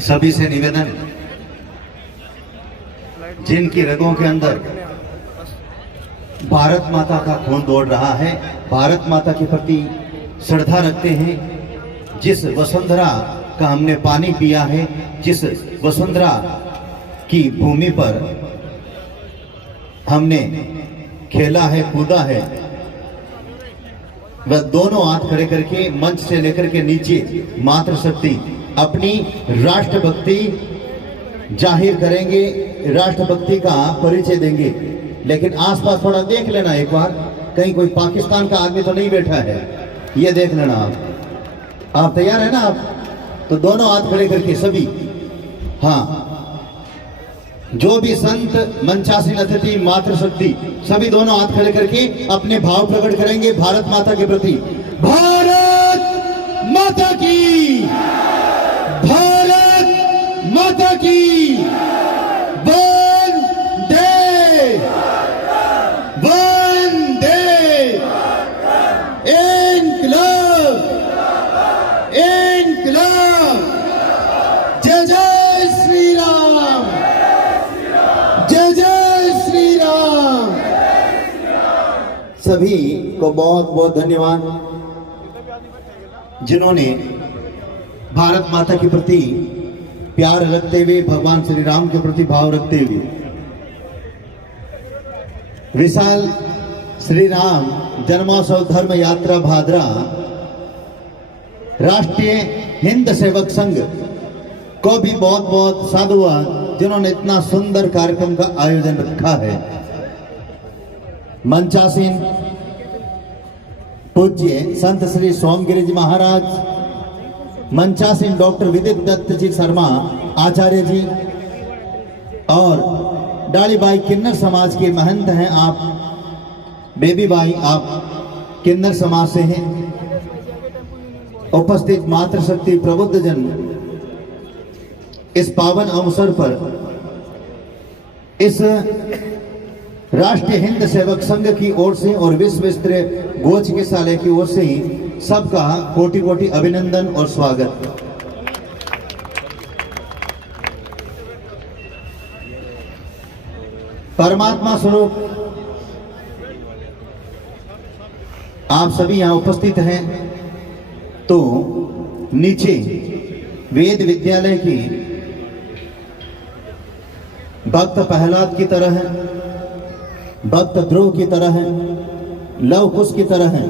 सभी से निवेदन, जिनकी रगों के अंदर भारत माता का खून दौड़ रहा है, भारत माता के प्रति श्रद्धा रखते हैं, जिस वसुंधरा का हमने पानी पिया है, जिस वसुंधरा की भूमि पर हमने खेला है, कूदा है, वह दोनों हाथ खड़े करके मंच से लेकर के नीचे मातृशक्ति अपनी राष्ट्रभक्ति जाहिर करेंगे, राष्ट्रभक्ति का परिचय देंगे। लेकिन आसपास थोड़ा देख लेना एक बार, कहीं कोई पाकिस्तान का आदमी तो नहीं बैठा है, ये देख लेना। आप तैयार है ना? आप तो दोनों हाथ खड़े करके सभी, हाँ, जो भी संत मंचासीन अतिथि मातृशक्ति सभी दोनों हाथ खड़े करके अपने भाव प्रकट करेंगे भारत माता के प्रति। भारत माता की, भारत माता की, वंदे वंदे, इनकलाब इनकलाब, जय जय श्री राम, जय जय श्री राम। सभी को बहुत बहुत धन्यवाद, जिन्होंने भारत माता के प्रति प्यार रखते हुए, भगवान श्री राम के प्रति भाव रखते हुए विशाल श्री राम जन्मोत्सव धर्म यात्रा भादरा राष्ट्रीय हिंद सेवक संघ को भी बहुत बहुत साधुवाद, जिन्होंने इतना सुंदर कार्यक्रम का आयोजन रखा है। मंचासीन पूज्य संत श्री सोमगिरी जी महाराज, मंचासीन डॉक्टर विदित दत्त जी शर्मा आचार्य जी, और डालीबाई किन्नर समाज के महंत हैं आप, बेबी बाई आप किन्नर समाज से हैं। उपस्थित मातृशक्ति प्रबुद्ध जन इस पावन अवसर पर इस राष्ट्रीय हिंद सेवक संघ की ओर से और विश्व स्तरीय गो चिकित्सालय की ओर से ही सबका कोटि कोटि अभिनंदन और स्वागत। परमात्मा स्वरूप आप सभी यहां उपस्थित हैं, तो नीचे वेद विद्यालय की भक्त प्रहलाद की तरह है, भक्त ध्रुव की तरह है, लव कुश की तरह है,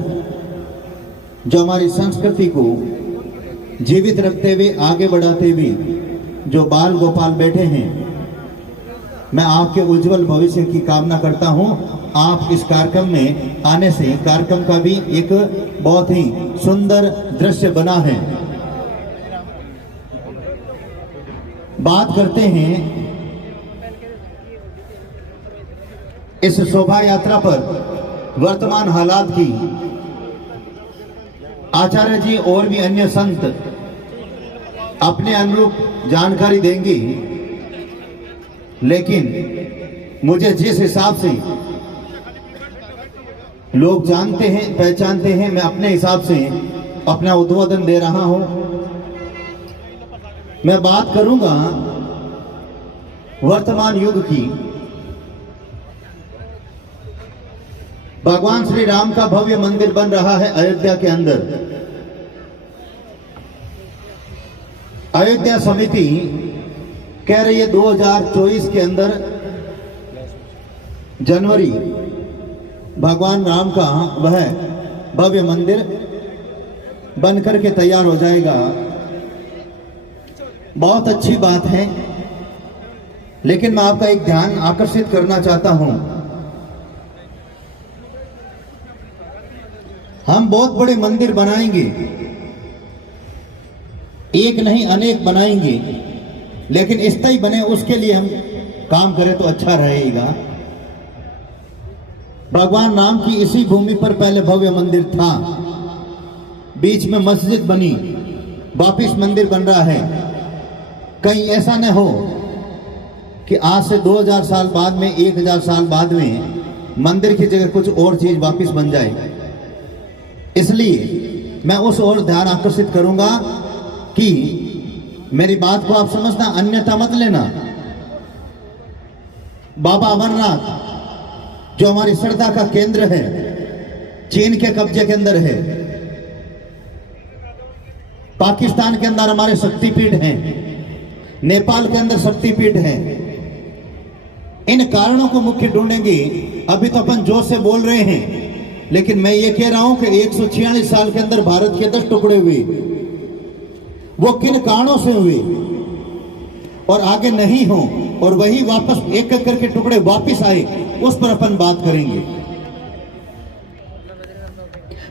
जो हमारी संस्कृति को जीवित रखते हुए आगे बढ़ाते हुए जो बाल गोपाल बैठे हैं, मैं आपके उज्जवल भविष्य की कामना करता हूं। आप इस कार्यक्रम में आने से कार्यक्रम का भी एक बहुत ही सुंदर दृश्य बना है। बात करते हैं इस शोभा यात्रा पर वर्तमान हालात की। आचार्य जी और भी अन्य संत अपने अनुरूप जानकारी देंगे, लेकिन मुझे जिस हिसाब से लोग जानते हैं, पहचानते हैं, मैं अपने हिसाब से अपना उद्बोधन दे रहा हूं। मैं बात करूंगा वर्तमान युग की। भगवान श्री राम का भव्य मंदिर बन रहा है अयोध्या के अंदर। अयोध्या समिति कह रही है 2024 के अंदर जनवरी भगवान राम का वह भव्य मंदिर बनकर के तैयार हो जाएगा। बहुत अच्छी बात है, लेकिन मैं आपका एक ध्यान आकर्षित करना चाहता हूं। हम बहुत बड़े मंदिर बनाएंगे, एक नहीं अनेक बनाएंगे, लेकिन स्थायी बने उसके लिए हम काम करें तो अच्छा रहेगा। भगवान राम की इसी भूमि पर पहले भव्य मंदिर था, बीच में मस्जिद बनी, वापिस मंदिर बन रहा है। कहीं ऐसा न हो कि आज से 2000 साल बाद में, 1000 साल बाद में मंदिर की जगह कुछ और चीज वापिस बन जाए। इसलिए मैं उस ओर ध्यान आकर्षित करूंगा कि मेरी बात को आप समझना, अन्यथा मत लेना। बाबा अमरनाथ जो हमारी श्रद्धा का केंद्र है, चीन के कब्जे के अंदर है, पाकिस्तान के अंदर हमारे शक्तिपीठ हैं, नेपाल के अंदर शक्तिपीठ हैं। इन कारणों को मुख्य ढूंढेंगे। अभी तो अपन जोर से बोल रहे हैं, लेकिन मैं ये कह रहा हूं कि 146 साल के अंदर भारत के 10 टुकड़े हुए, वो किन कारणों से हुए और आगे नहीं हो, और वही वापस एक एक करके टुकड़े वापस आए, उस पर अपन बात करेंगे।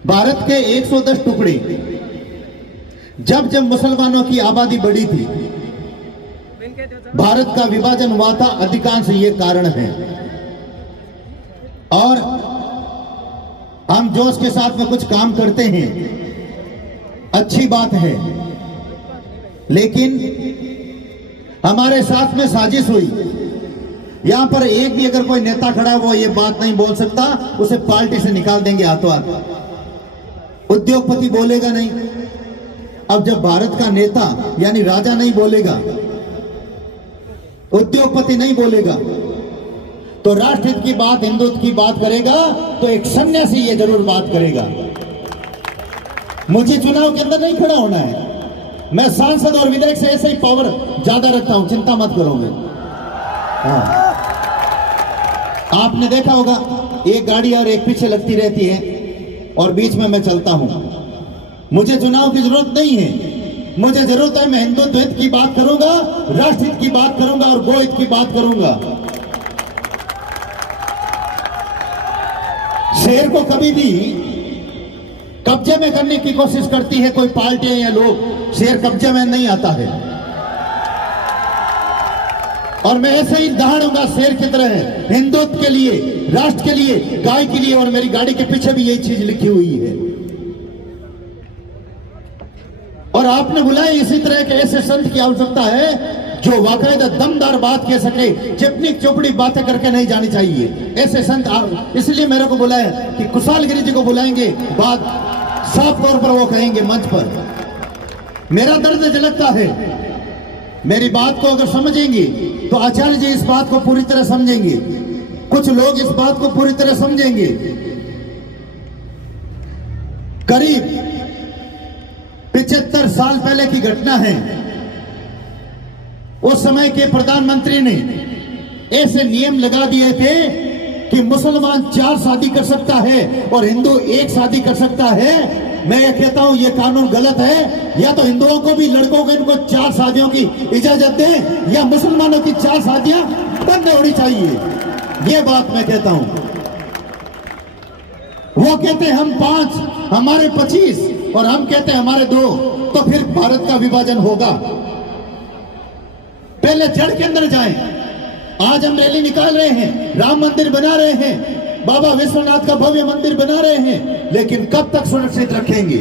भारत के 110 टुकड़े, जब जब मुसलमानों की आबादी बढ़ी थी, भारत का विभाजन हुआ था, अधिकांश ये कारण है। और हम जोश के साथ में कुछ काम करते हैं, अच्छी बात है, लेकिन हमारे साथ में साजिश हुई। यहां पर एक भी अगर कोई नेता खड़ा है वो ये बात नहीं बोल सकता, उसे पार्टी से निकाल देंगे हाथों हाथ। उद्योगपति बोलेगा नहीं। अब जब भारत का नेता यानी राजा नहीं बोलेगा, उद्योगपति नहीं बोलेगा, तो राष्ट्रहित की बात, हिंदुत्व की बात करेगा तो एक सन्यासी ये जरूर बात करेगा। मुझे चुनाव के अंदर नहीं खड़ा होना है, मैं सांसद और विधायक से ऐसे ही पावर ज्यादा रखता हूं, चिंता मत करोगे। हाँ, आपने देखा होगा एक गाड़ी और एक पीछे लगती रहती है और बीच में मैं चलता हूं। मुझे चुनाव की जरूरत नहीं है, मुझे जरूरत है मैं हिंदुत्व हित की बात करूंगा, राष्ट्रहित की बात करूंगा और गो हित की बात करूंगा। शेर को कभी भी कब्जे में करने की कोशिश करती है कोई पार्टी या लोग, शेर कब्जे में नहीं आता है। और मैं ऐसे ही दहाड़ूंगा शेर की तरह, हिंदुत्व के लिए, राष्ट्र के लिए, गाय के लिए। और मेरी गाड़ी के पीछे भी यही चीज लिखी हुई है। और आपने बुलाए इसी तरह के ऐसे संत की आवश्यकता है जो वाकायदा दमदार बात कह सके, चिपनी चोपड़ी बातें करके नहीं जानी चाहिए। ऐसे संत इसलिए मेरे को बुलाया कि कुशाल गिरी जी को बुलाएंगे, बात साफ तौर पर वो कहेंगे मंच पर। मेरा दर्द झलकता है, मेरी बात को अगर समझेंगे तो आचार्य जी इस बात को पूरी तरह समझेंगे, कुछ लोग इस बात को पूरी तरह समझेंगे। करीब 75 साल पहले की घटना है। उस समय के प्रधानमंत्री ने ऐसे नियम लगा दिए थे कि मुसलमान 4 शादी कर सकता है और हिंदू 1 शादी कर सकता है। मैं ये कहता हूं ये कानून गलत है। या तो हिंदुओं को भी, लड़कों को, इनको 4 शादियों की इजाजत दें, या मुसलमानों की 4 शादियां बंद होनी चाहिए। ये बात मैं कहता हूं। वो कहते हैं हम 5, हमारे 25, और हम कहते हैं हमारे 2, तो फिर भारत का विभाजन होगा। पहले जड़ के अंदर जाएं। आज हम रैली निकाल रहे हैं, राम मंदिर बना रहे हैं, बाबा विश्वनाथ का भव्य मंदिर बना रहे हैं, लेकिन कब तक सुरक्षित रखेंगे?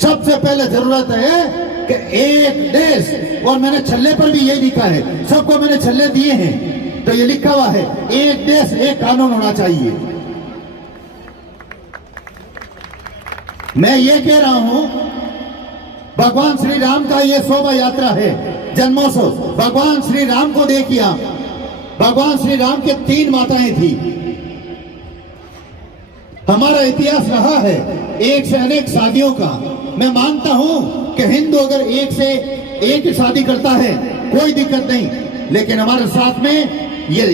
सबसे पहले जरूरत है कि एक देश, और मैंने छल्ले पर भी यही लिखा है, सबको मैंने छल्ले दिए हैं तो ये लिखा हुआ है, एक देश एक कानून होना चाहिए। मैं ये कह रहा हूं, भगवान श्री राम का ये शोभा यात्रा है, जन्मोत्सव। भगवान श्री राम को देखिए आप, भगवान श्री राम के 3 माताएं थी। हमारा इतिहास रहा है एक से अनेक शादियों का। मैं मानता हूं कि हिंदू अगर एक से एक शादी करता है कोई दिक्कत नहीं, लेकिन हमारे साथ में ये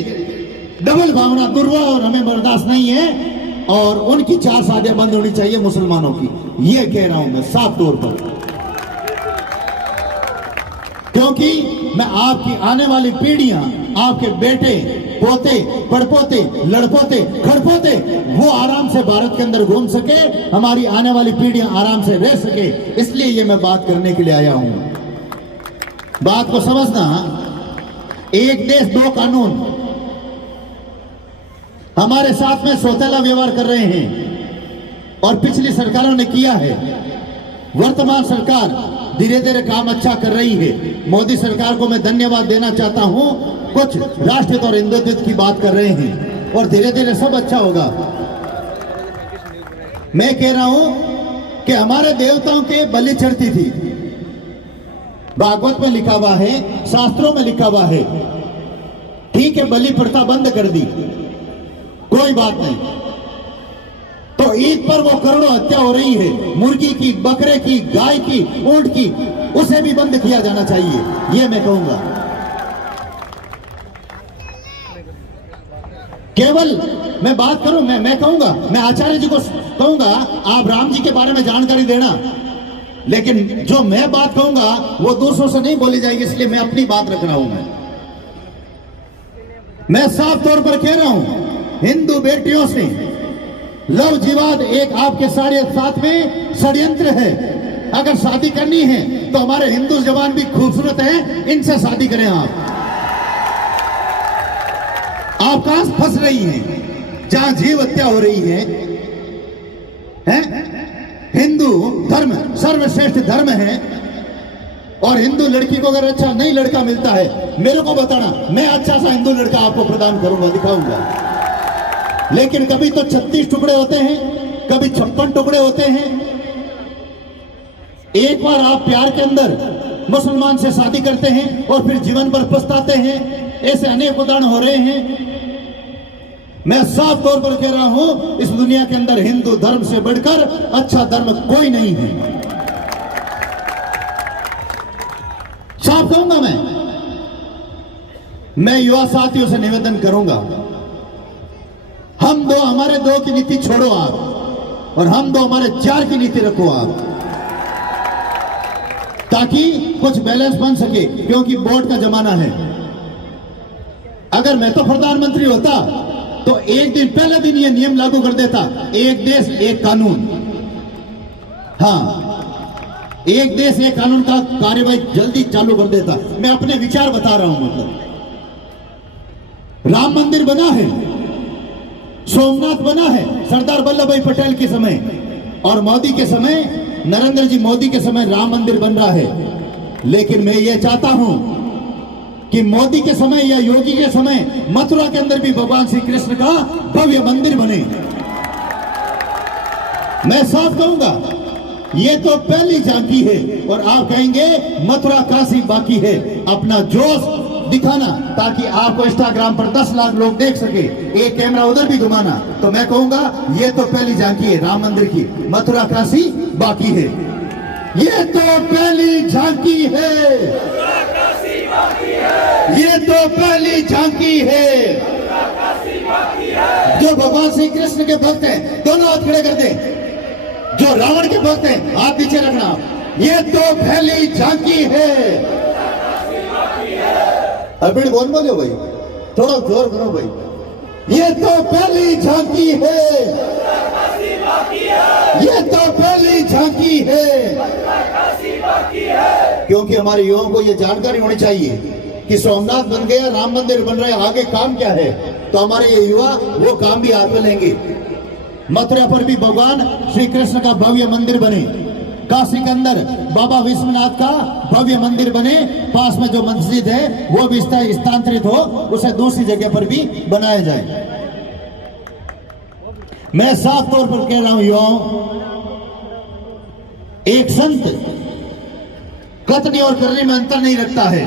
डबल भावना दुर्वा और हमें बर्दाश्त नहीं है। और उनकी 4 शादियां बंद होनी चाहिए मुसलमानों की, ये कह रहा हूं मैं साफ तौर पर। क्योंकि मैं आपकी आने वाली पीढ़ियां, आपके बेटे, पोते, पड़पोते, लड़पोते, खड़पोते, वो आराम से भारत के अंदर घूम सके, हमारी आने वाली पीढ़ियां आराम से रह सके, इसलिए ये मैं बात करने के लिए आया हूं। बात को समझना, एक देश 2 कानून। हमारे साथ में सौतेला व्यवहार कर रहे हैं और पिछली सरकारों ने किया है। वर्तमान सरकार धीरे धीरे काम अच्छा कर रही है। मोदी सरकार को मैं धन्यवाद देना चाहता हूं। कुछ राष्ट्रहित और हिंदुत्व की बात कर रहे हैं और धीरे धीरे सब अच्छा होगा। मैं कह रहा हूं कि हमारे देवताओं के बलि चढ़ती थी, भागवत में लिखा हुआ है, शास्त्रों में लिखा हुआ है। ठीक है, बलि प्रथा बंद कर दी, कोई बात नहीं। तो ईद पर वो करोड़ों हत्या हो रही है, मुर्गी की, बकरे की, गाय की, ऊंट की, उसे भी बंद किया जाना चाहिए, ये मैं कहूंगा। केवल मैं बात करूं, मैं कहूंगा, मैं आचार्य जी को कहूंगा आप राम जी के बारे में जानकारी देना, लेकिन जो मैं बात कहूंगा वो दूसरों से नहीं बोली जाएगी, इसलिए मैं अपनी बात रख रहा हूं। मैं साफ तौर पर कह रहा हूं, हिंदू बेटियों से लव जिहाद एक आपके साथ में षड्यंत्र है। अगर शादी करनी है तो हमारे हिंदू जवान भी खूबसूरत हैं, इनसे शादी करें। आप कहां फंस रही हैं, जहां जीव हत्या हो रही है? हिंदू धर्म सर्वश्रेष्ठ धर्म है, और हिंदू लड़की को अगर अच्छा नहीं लड़का मिलता है, मेरे को बताना, मैं अच्छा सा हिंदू लड़का आपको प्रदान करूंगा, दिखाऊंगा। लेकिन कभी तो 36 टुकड़े होते हैं, कभी 56 टुकड़े होते हैं। एक बार आप प्यार के अंदर मुसलमान से शादी करते हैं और फिर जीवन भर पछताते हैं, ऐसे अनेक उदाहरण हो रहे हैं। मैं साफ तौर पर कह रहा हूं, इस दुनिया के अंदर हिंदू धर्म से बढ़कर अच्छा धर्म कोई नहीं है। साफ कहूंगा मैं युवा साथियों से निवेदन करूंगा, हम दो हमारे दो की नीति छोड़ो आप, और हम दो हमारे 4 की नीति रखो आप, ताकि कुछ बैलेंस बन सके, क्योंकि वोट का जमाना है। अगर मैं तो प्रधानमंत्री होता तो एक दिन पहले दिन ये नियम लागू कर देता, एक देश एक कानून। हाँ, एक देश एक कानून का कार्यवाही जल्दी चालू कर देता। मैं अपने विचार बता रहा हूं। मतलब राम मंदिर बना है, सोमनाथ बना है सरदार वल्लभ भाई पटेल के समय, और मोदी के समय, नरेंद्र जी मोदी के समय राम मंदिर बन रहा है। लेकिन मैं ये चाहता हूं कि मोदी के समय या योगी के समय मथुरा के अंदर भी भगवान श्री कृष्ण का भव्य मंदिर बने। मैं साफ कहूंगा, ये तो पहली झांकी है, और आप कहेंगे मथुरा काशी बाकी है। अपना जोश दिखाना, ताकि आपको इंस्टाग्राम पर 10 लाख लोग देख सके, एक कैमरा उधर भी घुमाना। तो मैं कहूंगा ये तो पहली झांकी है राम मंदिर की, मथुरा काशी बाकी है। ये तो पहली झांकी है, ये तो पहली झांकी है। जो भगवान श्री कृष्ण के भक्त हैं दोनों हाथ खड़े कर दे, जो रावण के भक्त हैं हाथ नीचे रखना। ये तो पहली झांकी है। अभी बोलो भाई, थोड़ा जोर करो भाई। ये तो पहली झांकी है, ये तो पहली झांकी है। क्योंकि हमारे युवाओं को ये जानकारी होनी चाहिए कि सोमनाथ बन गया, राम मंदिर बन रहा है, आगे काम क्या है। तो हमारे ये युवा वो काम भी हाथ में लेंगे। मथुरा पर भी भगवान श्री कृष्ण का भव्य मंदिर बने, काशी के अंदर बाबा विश्वनाथ का भव्य मंदिर बने, पास में जो मस्जिद है वो भी स्थानांतरित हो, उसे दूसरी जगह पर भी बनाया जाए। मैं साफ तौर पर कह रहा हूं युवाओं, एक संत कथनी और करने में अंतर नहीं रखता है।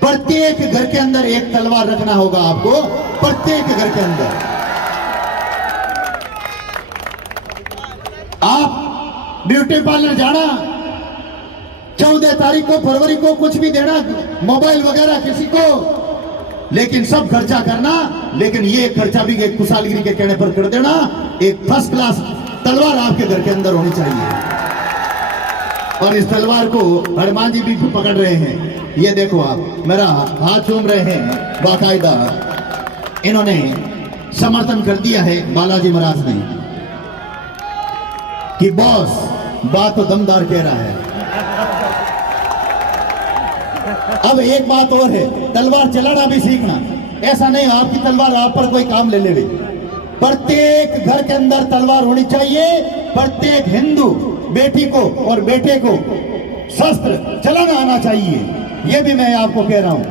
प्रत्येक घर के अंदर एक तलवार रखना होगा आपको, प्रत्येक घर के अंदर। आप ब्यूटी पार्लर जाना, 14 तारीख को, फरवरी को कुछ भी देना, मोबाइल वगैरह किसी को, लेकिन सब खर्चा करना, लेकिन ये खर्चा भी एक कुशालगिरी के कहने पर कर देना। एक फर्स्ट क्लास तलवार आपके घर के अंदर होनी चाहिए। और इस तलवार को हनुमान जी भी पकड़ रहे हैं। ये देखो आप, मेरा हाथ चूम रहे हैं बाकायदा। इन्होंने समर्थन कर दिया है बालाजी महाराज ने कि बॉस बात तो दमदार कह रहा है। अब एक बात और है, तलवार चलाना भी सीखना। ऐसा नहीं आपकी तलवार आप पर कोई काम ले ले। प्रत्येक घर के अंदर तलवार होनी चाहिए। प्रत्येक हिंदू बेटी को और बेटे को शस्त्र चलाना आना चाहिए। ये भी मैं आपको कह रहा हूं।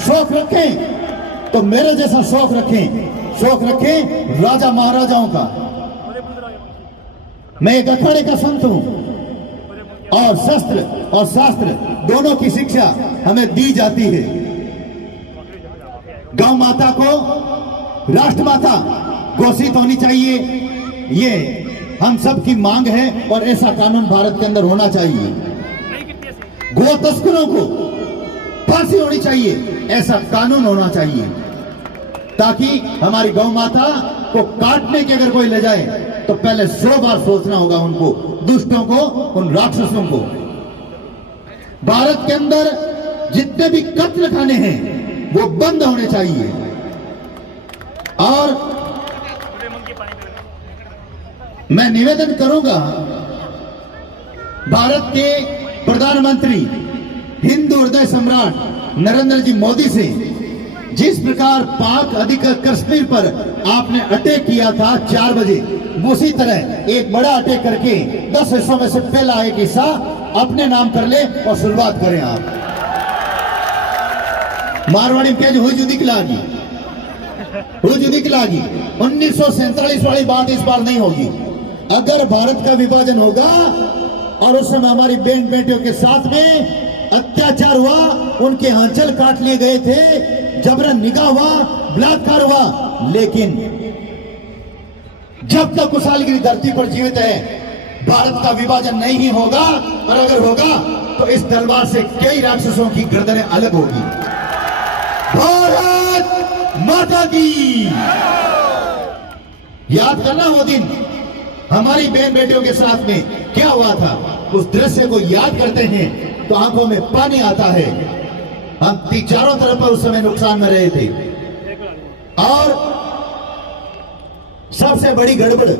शौक रखें तो मेरे जैसा शौक रखें, शौक रखें राजा महाराजाओं का। मैं एक अखाड़े का संत हूं और शस्त्र और शास्त्र दोनों की शिक्षा हमें दी जाती है। गौ माता को राष्ट्रमाता घोषित होनी चाहिए, ये हम सब की मांग है और ऐसा कानून भारत के अंदर होना चाहिए। गो तस्करों को फांसी होनी चाहिए, ऐसा कानून होना चाहिए, ताकि हमारी गौ माता को काटने के अगर कोई ले जाए तो पहले 100 बार सोचना होगा उनको, दुष्टों को, उन राक्षसों को। भारत के अंदर जितने भी कत्ल खाने हैं वो बंद होने चाहिए। और मैं निवेदन करूंगा भारत के प्रधानमंत्री हिंदू हृदय सम्राट नरेंद्र जी मोदी से, जिस प्रकार पाक अधिकृत कश्मीर पर आपने अटैक किया था 4 बजे, उसी तरह एक बड़ा अटैक करके 10 हिस्सों में से पहला एक हिस्सा अपने नाम कर ले और शुरुआत करें आप। मारवाड़ी में कह हुई जो दिखलागी, हुई जो दिखलागी। 1947 वाली बात इस बार नहीं होगी। अगर भारत का विभाजन होगा और उस समय हमारी बहन बेटियों के साथ में अत्याचार हुआ, उनके आंचल काट लिए गए थे, जबरन निकाह हुआ, बलात्कार हुआ, लेकिन जब तक कुशालगिरी धरती पर जीवित है भारत का विभाजन नहीं होगा। और अगर होगा तो इस तलवार से कई राक्षसों की गर्दनें अलग होगी। भारत माता की। याद करना वो दिन हमारी बहन बेटियों के साथ में क्या हुआ था, उस दृश्य को याद करते हैं तो आंखों में पानी आता है। हम चारों तरफ पर उस समय नुकसान में रहे थे। और सबसे बड़ी गड़बड़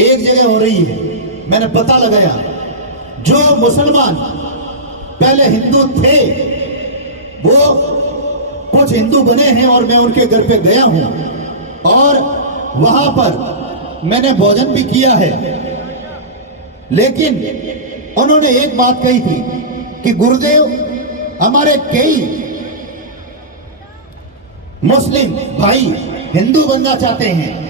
एक जगह हो रही है, मैंने पता लगाया, जो मुसलमान पहले हिंदू थे वो कुछ हिंदू बने हैं और मैं उनके घर पे गया हूं और वहां पर मैंने भोजन भी किया है। लेकिन उन्होंने एक बात कही थी कि गुरुदेव, हमारे कई मुस्लिम भाई हिंदू बनना चाहते हैं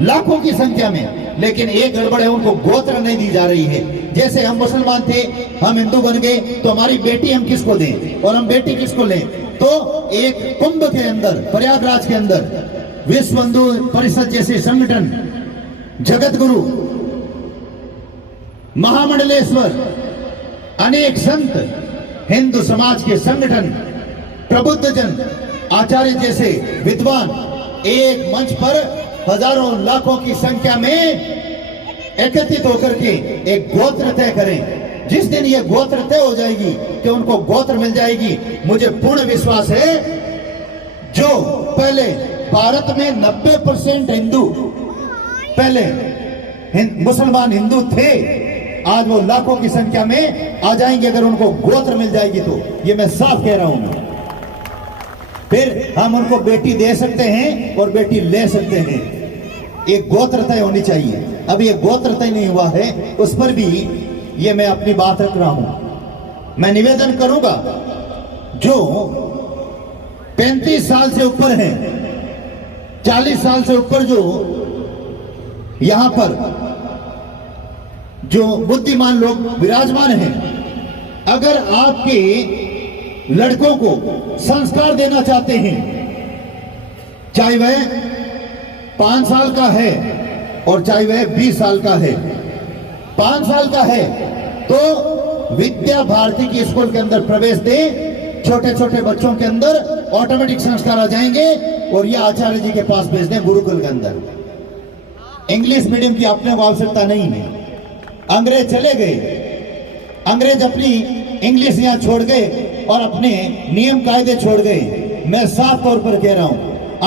लाखों की संख्या में, लेकिन एक गड़बड़ है, उनको गोत्र नहीं दी जा रही है। जैसे हम मुसलमान थे, हम हिंदू बन गए तो हमारी बेटी हम किसको दें और हम बेटी किसको लें। तो एक कुंभ के अंदर, प्रयागराज के अंदर विश्व हिंदू परिषद जैसे संगठन, जगत गुरु, महामंडलेश्वर, अनेक संत, हिंदू समाज के संगठन, प्रबुद्ध जन, आचार्य जैसे विद्वान एक मंच पर हजारों लाखों की संख्या में एकत्रित होकर के एक गोत्र तय करें। जिस दिन ये गोत्र तय हो जाएगी कि उनको गोत्र मिल जाएगी, मुझे पूर्ण विश्वास है जो पहले भारत में 90% हिंदू, पहले मुसलमान हिंदू थे, आज वो लाखों की संख्या में आ जाएंगे अगर उनको गोत्र मिल जाएगी तो। ये मैं साफ कह रहा हूं। फिर हम उनको बेटी दे सकते हैं और बेटी ले सकते हैं। एक गोत्र तय होनी चाहिए। अब ये गोत्र तय नहीं हुआ है, उस पर भी ये मैं अपनी बात रख रहा हूं। मैं निवेदन करूंगा जो 35 साल से ऊपर हैं, 40 साल से ऊपर जो यहां पर जो बुद्धिमान लोग विराजमान हैं, अगर आपके लड़कों को संस्कार देना चाहते हैं, चाहे वह 5 साल का है और चाहे वह 20 साल का है, 5 साल का है तो विद्या भारती की स्कूल के अंदर प्रवेश दें। छोटे छोटे बच्चों के अंदर ऑटोमेटिक संस्कार आ जाएंगे और ये आचार्य जी के पास भेज दें गुरुकुल के अंदर। इंग्लिश मीडियम की अपने को आवश्यकता नहीं है। अंग्रेज चले गए, अंग्रेज अपनी इंग्लिश यहां छोड़ गए और अपने नियम कायदे छोड़ गए। मैं साफ तौर पर कह रहा हूं,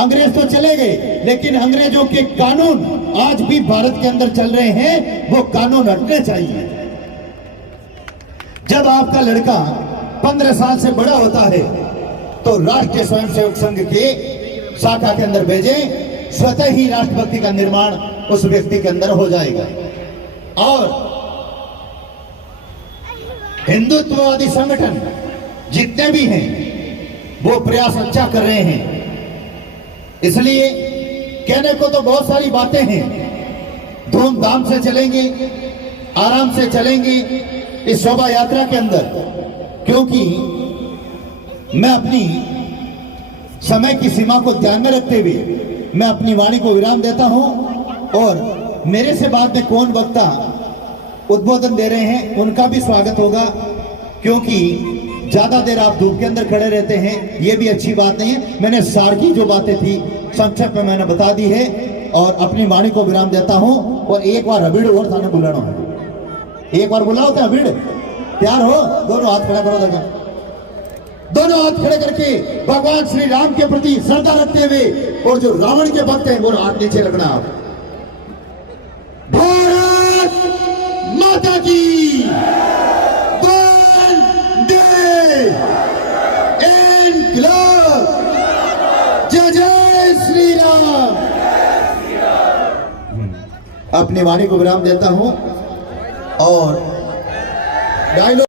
अंग्रेज तो चले गए लेकिन अंग्रेजों के कानून आज भी भारत के अंदर चल रहे हैं, वो कानून हटने चाहिए। जब आपका लड़का 15 साल से बड़ा होता है तो राष्ट्रीय स्वयंसेवक संघ के शाखा के अंदर भेजें, स्वतः ही राष्ट्रभक्ति का निर्माण उस व्यक्ति के अंदर हो जाएगा। और हिंदुत्ववादी संगठन जितने भी हैं वो प्रयास अच्छा कर रहे हैं। इसलिए कहने को तो बहुत सारी बातें हैं, धूमधाम से चलेंगे, आराम से चलेंगे, इस शोभा यात्रा के अंदर, क्योंकि मैं अपनी समय की सीमा को ध्यान में रखते हुए मैं अपनी वाणी को विराम देता हूं और मेरे से बाद में कौन वक्ता उद्बोधन दे रहे हैं उनका भी स्वागत होगा, क्योंकि ज्यादा देर आप धूप के अंदर खड़े रहते हैं ये भी अच्छी बात नहीं है। मैंने सार की जो बातें थी संक्षेप में मैंने बता दी है और अपनी वाणी को विराम देता हूं। और एक बार हबीड़ और थाने बुलाना है, एक बार बुलाओ तो हबीड़ तैयार हो। दोनों हाथ खड़ा करो, देखा दोनों हाथ खड़े करके भगवान श्री राम के प्रति श्रद्धा रखते हुए, और जो रावण के भक्त हैं वो हाथ नीचे रखना। भारत माता की वंदे इनकलाब, जय जय श्री राम। अपनी वाणी को विराम देता हूं और डायलॉग